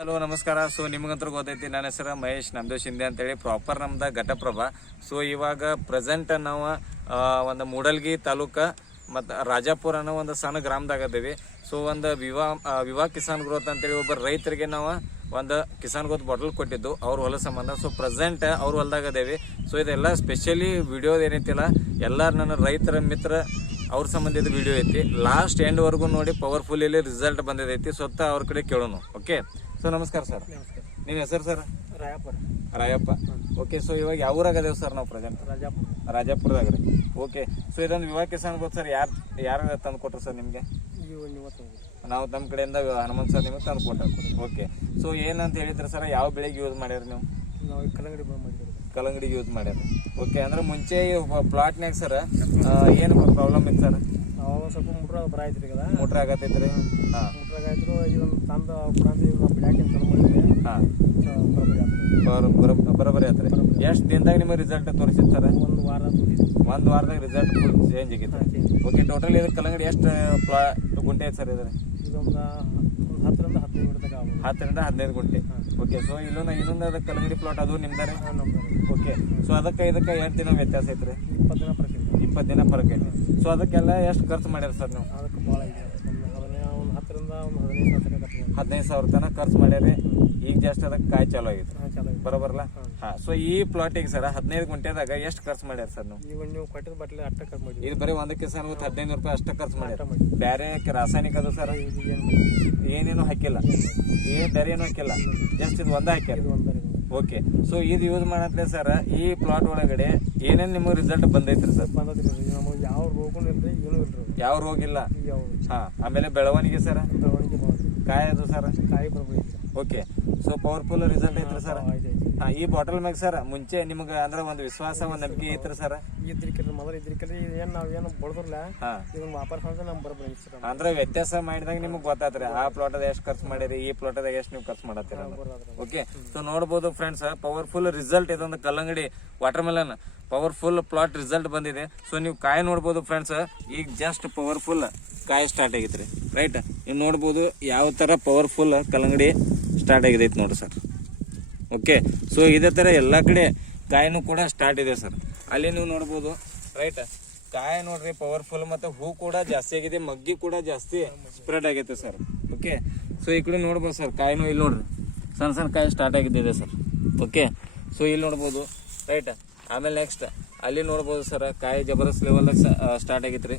Hello ನಮಸ್ಕಾರ. So ನಿಮಗಂತೂ ಗೊತ್ತೈತಿ, ನನ್ನ ಹೆಸರು ಮಹೇಶ್, ನಮ್ದು ಶಿಂದೆ ಅಂತೇಳಿ. ಪ್ರಾಪರ್ ನಮ್ದು ಘಟಪ್ರಭಾ. ಸೊ ಇವಾಗ ಪ್ರೆಸೆಂಟ್ ನಾವು ಒಂದು ಮೂಡಲ್ಗಿ ತಾಲೂಕ ಮತ್ತು ರಾಜಾಪುರ ಅನ್ನೋ ಒಂದು ಸಣ್ಣ ಗ್ರಾಮದಾಗ ಅದೀವಿ. ಸೊ ಒಂದು ವಿವಾ ಕಿಸಾನ್ ಗ್ರೋತ್ ಅಂತೇಳಿ ಒಬ್ಬರು ರೈತರಿಗೆ ನಾವು ಒಂದು ಕಿಸಾನ್ ಗ್ರೋತ್ ಬಾಟಲ್ ಕೊಟ್ಟಿದ್ದು ಅವ್ರ ಹೊಲ ಸಂಬಂಧ. ಸೊ ಪ್ರೆಸೆಂಟ್ ಅವ್ರ ಹೊಲದಾಗ ಅದೇವಿ. ಸೊ ಇದೆಲ್ಲ ಸ್ಪೆಷಲಿ ವಿಡಿಯೋದು ಏನೈತಿಲ್ಲ, ಎಲ್ಲರೂ ನನ್ನ ರೈತರ ಮಿತ್ರ ಅವ್ರ ಸಂಬಂಧಿತ ವಿಡಿಯೋ ಐತಿ. ಲಾಸ್ಟ್ ಎಂಡ್ವರೆಗೂ ನೋಡಿ, ಪವರ್ಫುಲ್ ಇಲ್ಲಿ ರಿಸಲ್ಟ್ ಬಂದಿದೈತಿ. ಸ್ವತಃ ಅವ್ರ ಕಡೆ ಕೇಳೋಣ. ಓಕೆ. ಸೊ ನಮಸ್ಕಾರ ಸರ್, ನಿಮ್ಮ ಹೆಸರು ಸರ್? ರಾಯಪ್ಪ. ಓಕೆ. ಸೊ ಇವಾಗ ಯಾವ ಊರಾಗ ಅದೇವು ಸರ್ ನಾವು ಪ್ರೆಸೆಂಟ್? ರಾಜಾಪುರದಾಗ ರೀ. ಓಕೆ. ಸೊ ಇದೊಂದು ವಿವಾ ಕಿಸಾನ್ ಗೊತ್ತು ಸರ್, ಯಾರು ತಂದು ಕೊಟ್ರು ಸರ್ ನಿಮಗೆ? ನಾವು ನಮ್ಮ ಕಡೆಯಿಂದ ಹನುಮಂತ್ ಸರ್ ನಿಮಗೆ ತಂದು ಕೊಟ್ಟ. ಓಕೆ. ಸೊ ಏನಂತ ಹೇಳಿದ್ರೆ ಸರ್, ಯಾವ ಬೆಳೆಗೆ ಯೂಸ್ ಮಾಡ್ಯಾರ ನೀವು? ಕಲ್ಲಂಗಡಿಗೆ ಯೂಸ್ ಮಾಡ್ಯಾರ. ಓಕೆ. ಅಂದ್ರೆ ಮುಂಚೆ ಪ್ಲಾಟ್ನಾಗ ಸರ್ ಏನು ಪ್ರಾಬ್ಲಮ್ ಇತ್ತು ಸರ್? ಸ್ವಲ್ಪ ಮುಟ್ರ ಬರ ಐತ್ರಿ, ಮೋಟ್ರ್ ಆಗತ್ತೈತ್ರಿ. ಹಾಂ, ಮುಟ್ರಾಗಾಯ್ತು. ಇದೊಂದು ತಂದ ಬಿಡಾಕಿನ ತಂದು ಮಾಡಿದ್ವಿ. ಹಾಂ, ಬರೋಬರಿ ಆತ್ರಿ. ಎಷ್ಟು ದಿನದಾಗ ನಿಮಗೆ ರಿಸಲ್ಟ್ ತೋರಿಸಿತ್ತು ಸರ್? ಒಂದು ವಾರದಾಗ ರಿಸಲ್ಟ್ ಫುಲ್ ಚೇಂಜ್ ಆಗಿತ್ತು. ಓಕೆ. ಟೋಟಲ್ ಇದು ಕಲ್ಲಂಗಡಿ ಎಷ್ಟು ಗುಂಟೆ ಐತೆ ಸರ್? ಇದ್ರೆ ಇದೊಂದು 10ರಿಂದ 15 ಗುಂಟೆ. ಓಕೆ. ಸೊ ಇನ್ನೊಂದು ಅದು ಕಲ್ಲಂಗಡಿ ಪ್ಲಾಟ್ ಅದು ನಿಮ್ದಾರೆ? ಓಕೆ. ಸೊ ಅದಕ್ಕೆ ಇದಕ್ಕೆ ಎಷ್ಟು ದಿನ ವ್ಯತ್ಯಾಸ ಐತ್ರಿ? 20 ದಿನ ಫರಕ್ ಐತಿ. ಸೊ ಅದಕ್ಕೆಲ್ಲ ಎಷ್ಟು ಖರ್ಚು ಮಾಡ್ಯಾರ ಸರ್ ನೀವು? ಅದಕ್ಕೆ ಭಾಳ ಇದೆ. ಒಂದು 10ರಿಂದ 15,000 ತನಕ ಖರ್ಚು ಮಾಡ್ಯಾರಿ. ಈಗ ಜಸ್ಟ್ ಅದಕ್ಕೆ ಕಾಯಿ ಚಾಲು ಆಗಿತ್ತು, ಬರೋಬರಲ್ಲ? ಹಾಂ. ಸೊ ಈ ಪ್ಲಾಟಿಗೆ ಸರ್ 15 ಗುಂಟೆದಾಗ ಎಷ್ಟು ಖರ್ಚು ಮಾಡ್ಯಾರ ಸರ್ ನೀವು? ಈಗ ನೀವು ಕೊಟ್ಟಿದ ಬಟ್ಲೆ ಅಷ್ಟ ಖರ್ಚು ಮಾಡಿ. ಇದು ಬರೀ ಒಂದು ಕಿಸಾನ್ 1500 ರೂಪಾಯಿ ಅಷ್ಟೇ ಖರ್ಚು ಮಾಡ್ಯಾರ. ಬೇರೆ ರಾಸಾಯನಿಕ ಅದು ಸರ್ ಏನೇನು ಹಾಕಿಲ್ಲ, ಬೇರೆ ಏನು ಹಾಕಿಲ್ಲ, ಜಸ್ಟ್ ಇದು ಒಂದೇ ಹಾಕ್ಯಾರ. ಓಕೆ. ಸೊ ಇದು ಯೂಸ್ ಮಾಡತ್ಲೆ ಸರ್, ಈ ಪ್ಲಾಟ್ ಒಳಗಡೆ ಏನೇನು ನಿಮಗೆ ರಿಸಲ್ಟ್ ಬಂದೈತ್ರಿ ಸರ್? ಬಂದದ್ರಿ. ನಮಗೆ ಯಾವ ರೋಗನೂ ಇಲ್ರಿ, ಏನೂ ಇಲ್ರಿ. ಯಾವ ರೋಗ ಇಲ್ಲ. ಹಾಂ. ಆಮೇಲೆ ಬೆಳವಣಿಗೆ ಸರ್? ಕಾಯಿ ಅದು ಸರ್? ಕಾಯಿ ಬರಬೇಕು. ಓಕೆ. ಸೊ ಪವರ್ಫುಲ್ ರಿಸಲ್ಟ್ ಐತ್ರಿ ಸರ್. ಹಾಂ. ಈ ಬಾಟಲ್ ಮ್ಯಾಗ ಸರ್ ಮುಂಚೆ ನಿಮ್ಗೆ ಅಂದ್ರೆ ಒಂದು ವಿಶ್ವಾಸ, ಒಂದು ನಂಬಿಕೆ ಐತ್ರಿ ಸರ್? ಇದ್ರಿಕಲ್ರಿ, ಮೊದಲು ಇದ್ರಿಕಲ್ರಿ. ಏನು ನಾವೇನು ಬಡದ್ರಲ್ಲ, ಇದನ್ನ ವಾಪಸ್ ಅಂದ್ರೆ ನಮ್ಗೆ ಬರಬೇಕು. ಅಂದ್ರೆ ವ್ಯತ್ಯಾಸ ಮಾಡಿದಾಗ ನಿಮ್ಗೆ ಗೊತ್ತಾತ್ರಿ, ಆ ಪ್ಲಾಟದ ಎಷ್ಟು ಖರ್ಚು ಮಾಡಿರಿ, ಈ ಪ್ಲಾಟದಾಗ ಎಷ್ಟು ನೀವು ಖರ್ಚು ಮಾಡತ್ತೀರ. ಓಕೆ. ಸೊ ನೋಡ್ಬೋದು ಫ್ರೆಂಡ್ಸ್, ಪವರ್ಫುಲ್ ರಿಸಲ್ಟ್ ಇದೊಂದು ಕಲ್ಲಂಗಡಿ water melon powerful plot result ಬಂದಿದೆ. ಸೊ ನೀವು ಕಾಯಿ ನೋಡ್ಬೋದು ಫ್ರೆಂಡ್ಸ್, ಈಗ ಜಸ್ಟ್ ಪವರ್ಫುಲ್ ಕಾಯಿ ಸ್ಟಾರ್ಟ್ ಆಗೈತ್ರಿ. ರೈಟ್. ನೀವು ನೋಡ್ಬೋದು ಯಾವ ಥರ ಪವರ್ಫುಲ್ ಕಲ್ಲಂಗಡಿ ಸ್ಟಾರ್ಟ್ ಆಗಿದೆ ನೋಡ್ರಿ ಸರ್. ಓಕೆ. ಸೊ ಇದೇ ಥರ ಎಲ್ಲ ಕಡೆ ಕಾಯಿನೂ ಕೂಡ ಸ್ಟಾರ್ಟ್ ಇದೆ ಸರ್. ಅಲ್ಲಿ ನೀವು ನೋಡ್ಬೋದು. ರೈಟ್. ಕಾಯಿ ನೋಡ್ರಿ ಪವರ್ಫುಲ್, ಮತ್ತು ಹೂ ಕೂಡ ಜಾಸ್ತಿ ಆಗಿದೆ, ಮಗ್ಗಿ ಕೂಡ ಜಾಸ್ತಿ ಸ್ಪ್ರೆಡ್ ಆಗೈತೆ ಸರ್. ಓಕೆ. ಸೊ ಈ ಕಡೆ ನೋಡ್ಬೋದು ಸರ್, ಕಾಯಿನೂ ಇಲ್ಲಿ ನೋಡ್ರಿ ಸಣ್ಣ ಸಣ್ಣ ಕಾಯಿ ಸ್ಟಾರ್ಟ್ ಆಗಿದ್ದಿದೆ ಸರ್. ಓಕೆ. ಸೊ ಇಲ್ಲಿ ನೋಡ್ಬೋದು. ರೈಟ್. ಆಮೇಲೆ ನೆಕ್ಸ್ಟ್ ಅಲ್ಲಿ ನೋಡ್ಬೋದು ಸರ್, ಕಾಯಿ ಜಬರ್ದಸ್ತ್ ಲೆವೆಲ್ದಾಗ ಸ್ಟಾರ್ಟ್ ಆಗೈತೆ ರೀ.